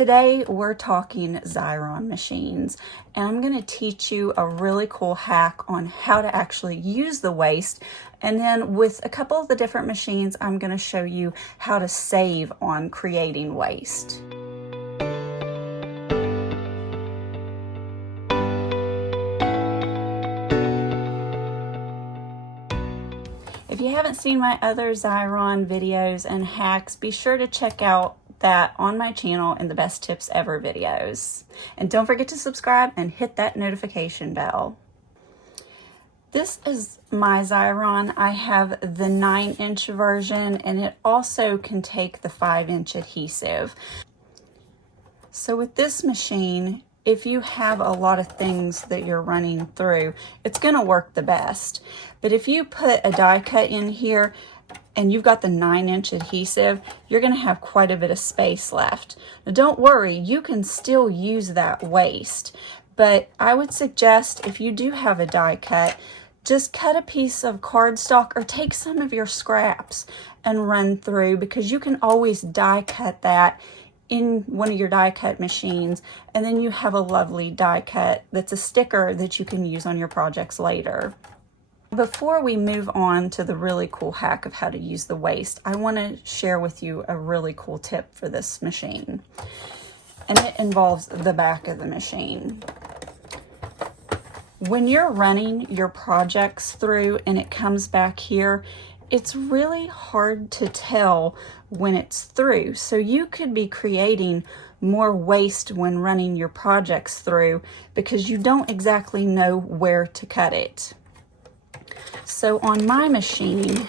Today we're talking Xyron machines, and I'm going to teach you a really cool hack on how to actually use the waste. And then with a couple of the different machines, I'm going to show you how to save on creating waste. If you haven't seen my other Xyron videos and hacks, be sure to check out that on my channel in the Best Tips Ever videos. And don't forget to subscribe and hit that notification bell. This is my Xyron. I have the 9-inch version, and it also can take the 5-inch adhesive. So with this machine, if you have a lot of things that you're running through, it's going to work the best. But if you put a die cut in here and you've got the 9-inch adhesive, you're going to have quite a bit of space left. Now don't worry, you can still use that waste. But I would suggest, if you do have a die cut, just cut a piece of cardstock or take some of your scraps and run through, because you can always die cut that in one of your die cut machines, and then you have a lovely die cut that's a sticker that you can use on your projects later. Before we move on to the really cool hack of how to use the waste, I want to share with you a really cool tip for this machine, and it involves the back of the machine. When you're running your projects through and it comes back here, it's really hard to tell when it's through. So you could be creating more waste when running your projects through because you don't exactly know where to cut it. So on my machine,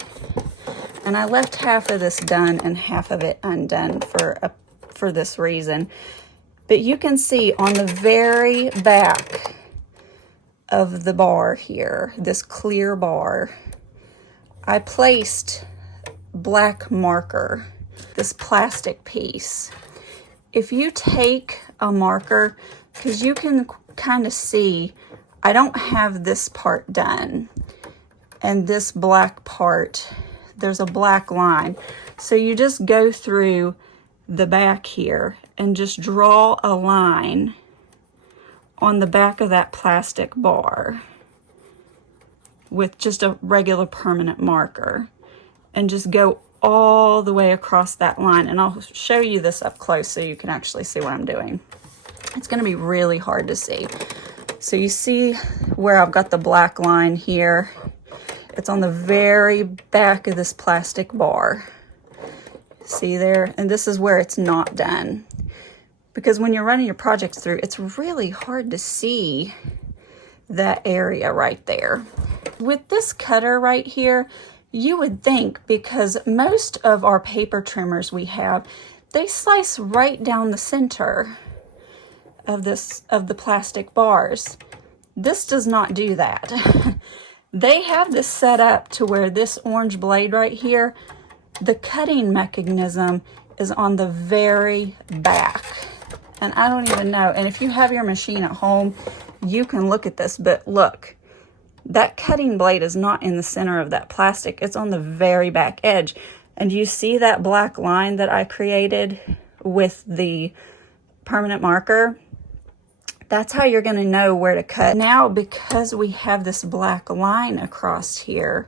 and I left half of this done and half of it undone for this reason, but you can see on the very back of the bar here, this clear bar, I placed black marker, this plastic piece. If you take a marker, because you can kind of see, I don't have this part done. And this black part, there's a black line. So you just go through the back here and just draw a line on the back of that plastic bar with just a regular permanent marker, and just go all the way across that line. And I'll show you this up close so you can actually see what I'm doing. It's going to be really hard to see. So you see where I've got the black line here? It's on the very back of this plastic bar. See there? And this is where it's not done. Because when you're running your projects through, it's really hard to see that area right there. With this cutter right here, you would think, because most of our paper trimmers we have, they slice right down the center of the plastic bars. This does not do that. They have this set up to where this orange blade right here, the cutting mechanism is on the very back. And I don't even know. And if you have your machine at home, you can look at this, but look, that cutting blade is not in the center of that plastic. It's on the very back edge. And you see that black line that I created with the permanent marker? That's how you're going to know where to cut. Now, because we have this black line across here,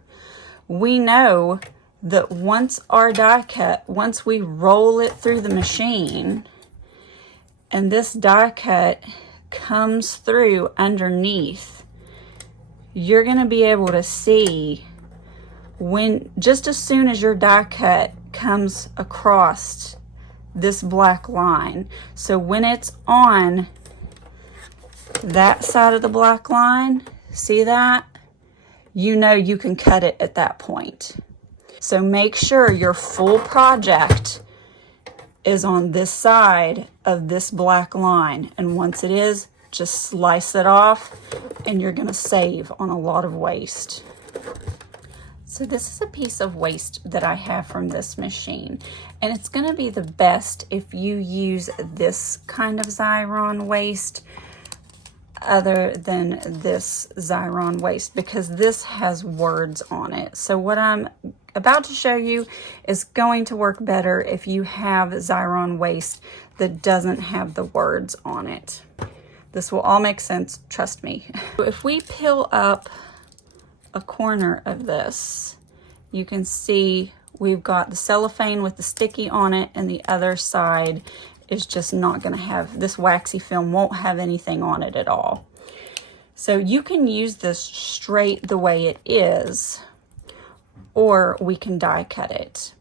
we know that once our die cut, once we roll it through the machine, and this die cut comes through underneath, you're going to be able to see when, just as soon as your die cut comes across this black line. So when it's on that side of the black line, see that? You know you can cut it at that point. So make sure your full project is on this side of this black line. And once it is, just slice it off and you're going to save on a lot of waste. So this is a piece of waste that I have from this machine, and it's going to be the best if you use this kind of Xyron waste other than this Xyron waste, because this has words on it. So what I'm about to show you is going to work better if you have Xyron waste that doesn't have the words on it. This will all make sense, trust me. If we peel up a corner of this, you can see we've got the cellophane with the sticky on it, and the other side is just not going to have, this waxy film won't have anything on it at all. So you can use this straight the way it is, or we can die cut it.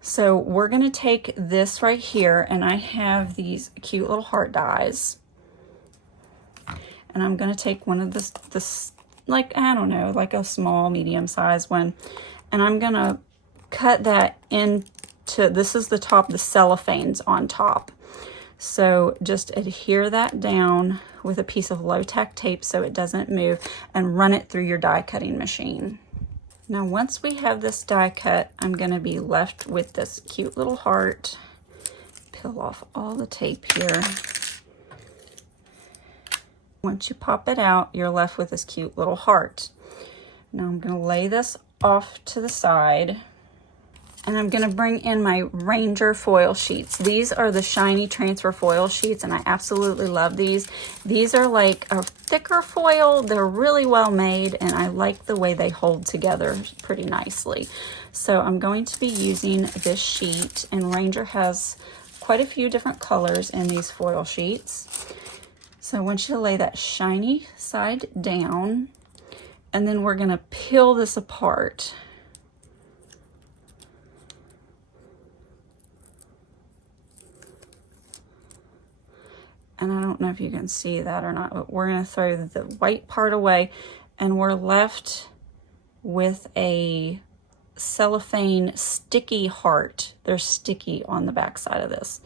So we're going to take this right here, and I have these cute little heart dies. And I'm going to take one of this, like, I don't know, like a small, medium-sized one. And I'm going to cut that into, this is the top, the cellophane's on top. So just adhere that down with a piece of low-tack tape so it doesn't move, and run it through your die cutting machine. Now, once we have this die cut, I'm going to be left with this cute little heart. Peel off all the tape here. Once you pop it out, you're left with this cute little heart. Now I'm going to lay this off to the side, and I'm going to bring in my Ranger foil sheets. These are the shiny transfer foil sheets, and I absolutely love these. These are like a thicker foil. They're really well made, and I like the way they hold together pretty nicely. So I'm going to be using this sheet, and Ranger has quite a few different colors in these foil sheets. So I want you to lay that shiny side down, and then we're going to peel this apart. And I don't know if you can see that or not, but we're going to throw the white part away, and we're left with a cellophane sticky heart. They're sticky on the back side of this.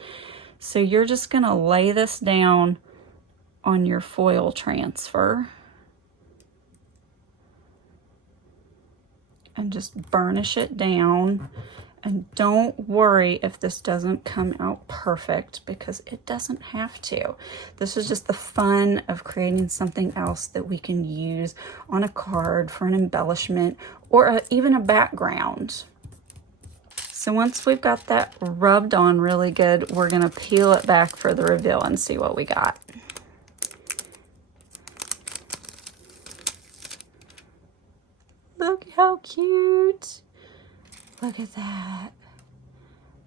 So you're just going to lay this down on your foil transfer and just burnish it down. And don't worry if this doesn't come out perfect, because it doesn't have to. This is just the fun of creating something else that we can use on a card for an embellishment, or even a background. So once we've got that rubbed on really good, we're gonna peel it back for the reveal and see what we got. Look how cute. Look at that.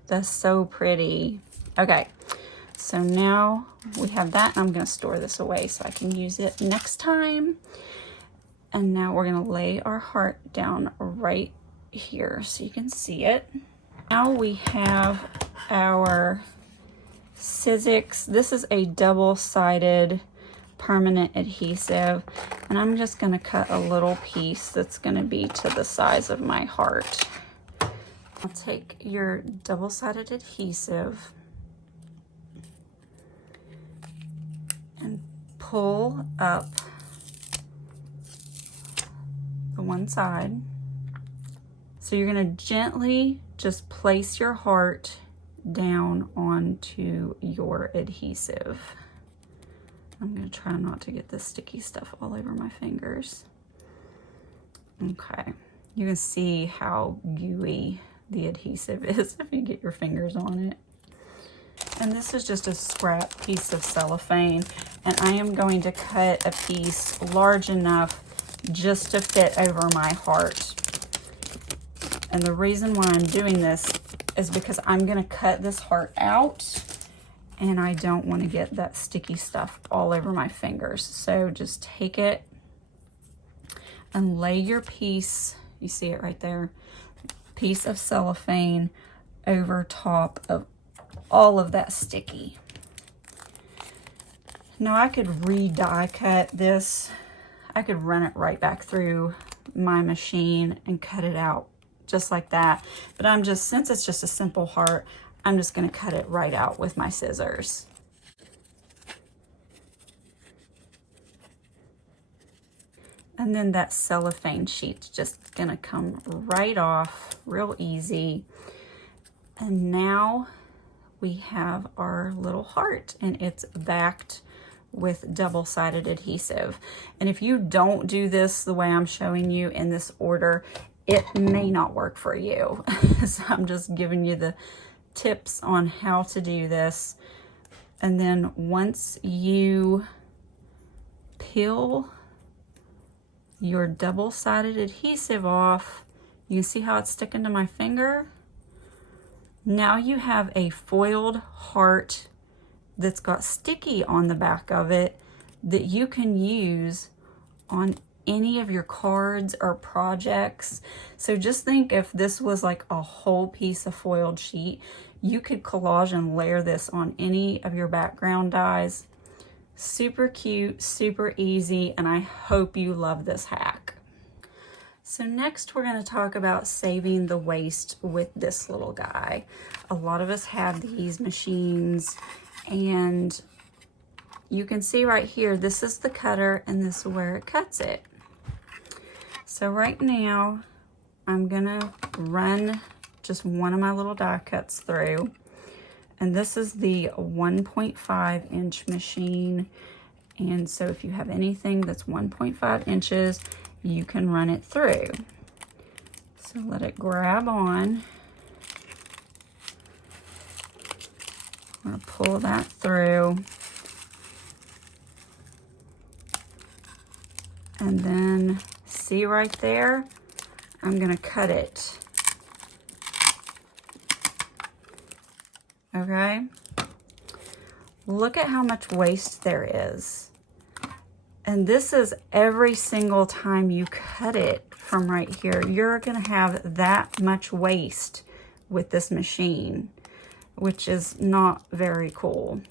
That's so pretty. Okay, so now we have that, and I'm going to store this away so I can use it next time. And now we're going to lay our heart down right here so you can see it. Now we have our Sizzix. This is a double-sided permanent adhesive, and I'm just going to cut a little piece that's going to be to the size of my heart. I'll take your double-sided adhesive and pull up the one side. So you're going to gently just place your heart down onto your adhesive. I'm going to try not to get this sticky stuff all over my fingers. Okay, you can see how gooey the adhesive is if you get your fingers on it. And this is just a scrap piece of cellophane, and I am going to cut a piece large enough just to fit over my heart. And the reason why I'm doing this is because I'm going to cut this heart out, and I don't want to get that sticky stuff all over my fingers. So just take it and lay your piece, you see it right there, piece of cellophane over top of all of that sticky. Now I could re-die cut this. I could run it right back through my machine and cut it out just like that. But I'm just, since it's just a simple heart, I'm just going to cut it right out with my scissors. And then that cellophane sheet's just going to come right off real easy. And now we have our little heart, and it's backed with double-sided adhesive. And if you don't do this the way I'm showing you in this order, it may not work for you. So I'm just giving you the tips on how to do this. And then once you peel your double-sided adhesive off, you can see how it's sticking to my finger. Now you have a foiled heart that's got sticky on the back of it that you can use on any of your cards or projects. So just think if this was like a whole piece of foiled sheet, you could collage and layer this on any of your background dies. Super cute, super easy, and I hope you love this hack. So next we're going to talk about saving the waste with this little guy. A lot of us have these machines, and you can see right here, this is the cutter and this is where it cuts it. So right now, I'm gonna run just one of my little die cuts through. And this is the 1.5 inch machine. And so if you have anything that's 1.5 inches, you can run it through. So let it grab on. I'm gonna pull that through. And then see right there, I'm gonna cut it. Okay? Look at how much waste there is. And this is every single time you cut it from right here. You're gonna have that much waste with this machine, which is not very cool.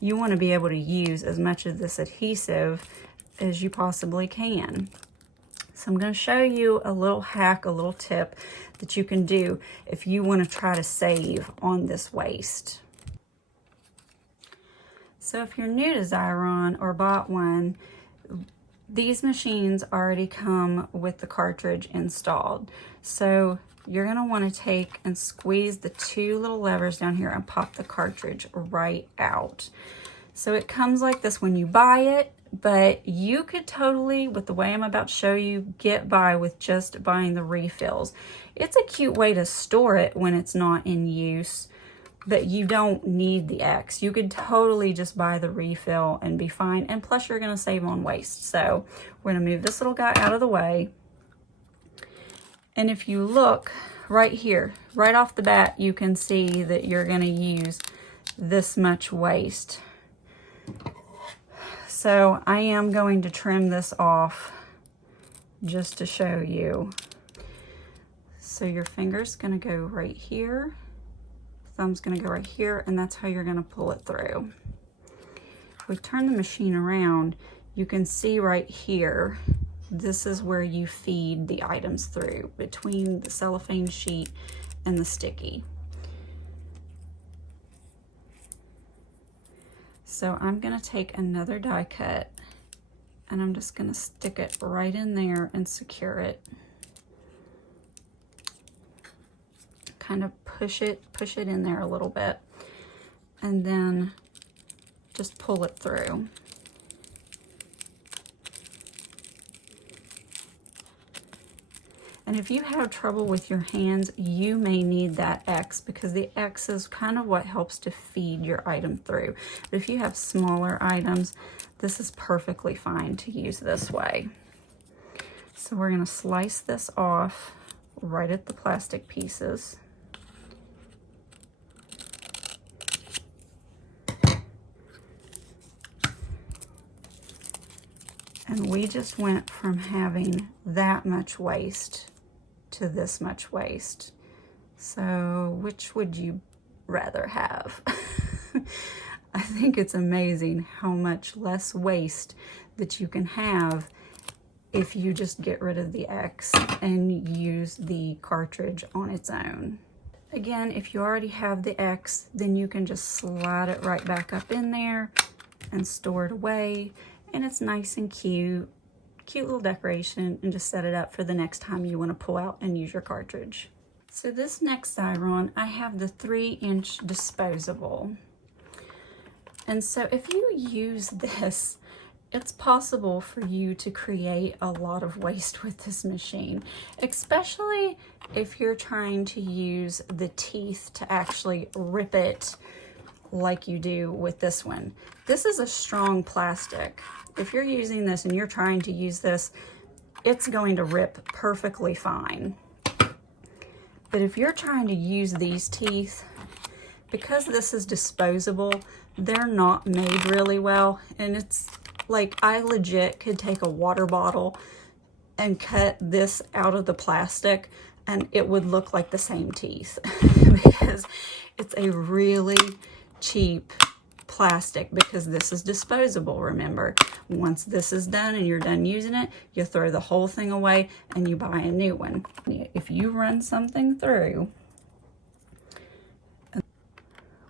You wanna be able to use as much of this adhesive as you possibly can. So I'm going to show you a little hack, a little tip that you can do if you want to try to save on this waste. So if you're new to Xyron or bought one, these machines already come with the cartridge installed. So you're going to want to take and squeeze the two little levers down here and pop the cartridge right out. So it comes like this when you buy it, but you could totally, with the way I'm about to show you, get by with just buying the refills. It's a cute way to store it when it's not in use, but you don't need the X. You could totally just buy the refill and be fine, and plus you're gonna save on waste. So we're gonna move this little guy out of the way. And if you look right here, right off the bat, you can see that you're gonna use this much waste. So I am going to trim this off just to show you. So your finger's gonna go right here, thumb's gonna go right here, and that's how you're gonna pull it through. If we turn the machine around, you can see right here, this is where you feed the items through, between the cellophane sheet and the sticky. So I'm gonna take another die cut and I'm just gonna stick it right in there and secure it. Kind of push it in there a little bit, and then just pull it through. And if you have trouble with your hands, you may need that X, because the X is kind of what helps to feed your item through. But if you have smaller items, this is perfectly fine to use this way. So we're going to slice this off right at the plastic pieces. And we just went from having that much waste to this much waste. So which would you rather have? I think it's amazing how much less waste that you can have if you just get rid of the X and use the cartridge on its own. Again, if you already have the X, then you can just slide it right back up in there and store it away, and it's nice and cute little decoration, and just set it up for the next time you want to pull out and use your cartridge. So this next Xyron, I have the 3-inch disposable. And so if you use this it's possible for you to create a lot of waste with this machine, especially if you're trying to use the teeth to actually rip it like you do with this one. This is a strong plastic. If you're using this and you're trying to use this, it's going to rip perfectly fine. But if you're trying to use these teeth, because this is disposable, they're not made really well. And it's like, I legit could take a water bottle and cut this out of the plastic and it would look like the same teeth because it's a really cheap plastic, because this is disposable, remember. Once this is done and you're done using it, you throw the whole thing away and you buy a new one. If you run something through,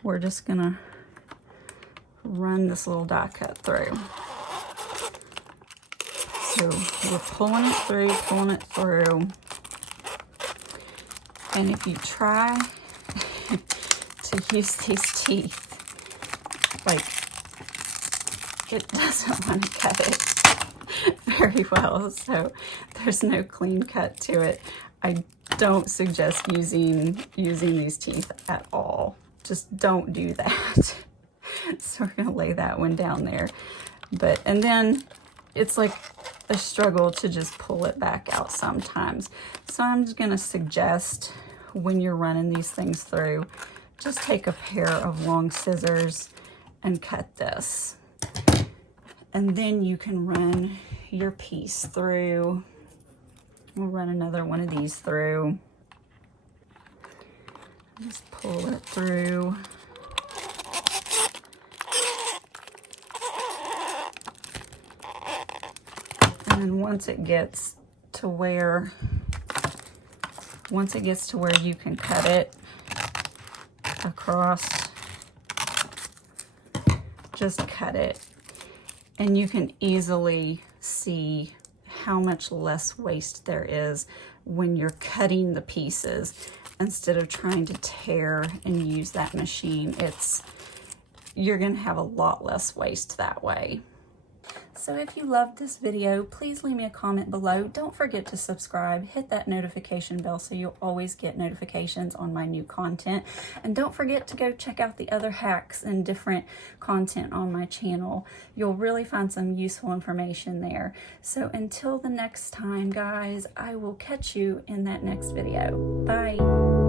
we're just gonna run this little die cut through. So we're pulling it through. And if you try to use these teeth, like, it doesn't want to cut it very well, so there's no clean cut to it. I don't suggest using these teeth at all. Just don't do that. So we're gonna lay that one down there. And then it's like a struggle to just pull it back out sometimes. So I'm just gonna suggest, when you're running these things through, just take a pair of long scissors and cut this. And then you can run your piece through. We'll run another one of these through. Just pull it through. And then once it gets to where you can cut it across, just cut it. And you can easily see how much less waste there is when you're cutting the pieces instead of trying to tear and use that machine. You're gonna have a lot less waste that way. So if you loved this video, please leave me a comment below. Don't forget to subscribe, hit that notification bell so you'll always get notifications on my new content. And don't forget to go check out the other hacks and different content on my channel. You'll really find some useful information there. So until the next time, guys, I will catch you in that next video. Bye.